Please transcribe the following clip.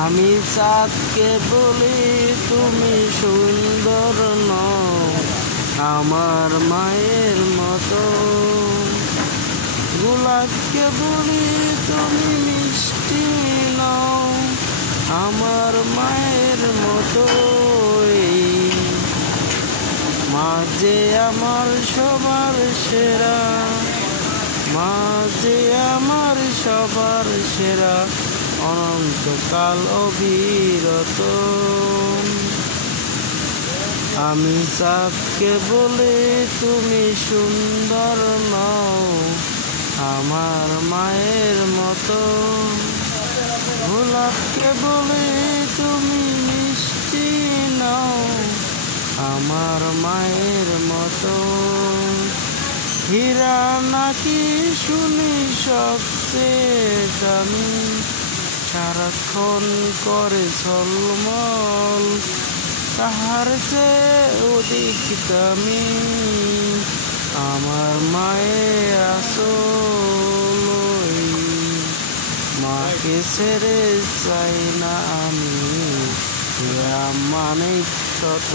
আমি চাঁদকে বলি তুমি সুন্দর নও আমার মায়ের মতো, গোলাপকে বলি তুমি মিষ্টি নও আমার মায়ের মতো। মা যে আমার সবার সেরা, মা যে আমার সবার সেরা, অনন্তকাল অবিরত। আমি চাঁদকে বলি তুমি সুন্দর নও আমার মায়ের মতো, গোলাপকে বলি তুমি মিষ্টি নও আমার মায়ের মতো। হীরা নাকি শুনি সবচেয়ে দামি, সারাক্ষণ করে ঝলমল, তাহার চেয়ে অধিক দামি আমার মায়ের আঁচল। মাকে ছেড়ে চাই না আমি, মানিক শত।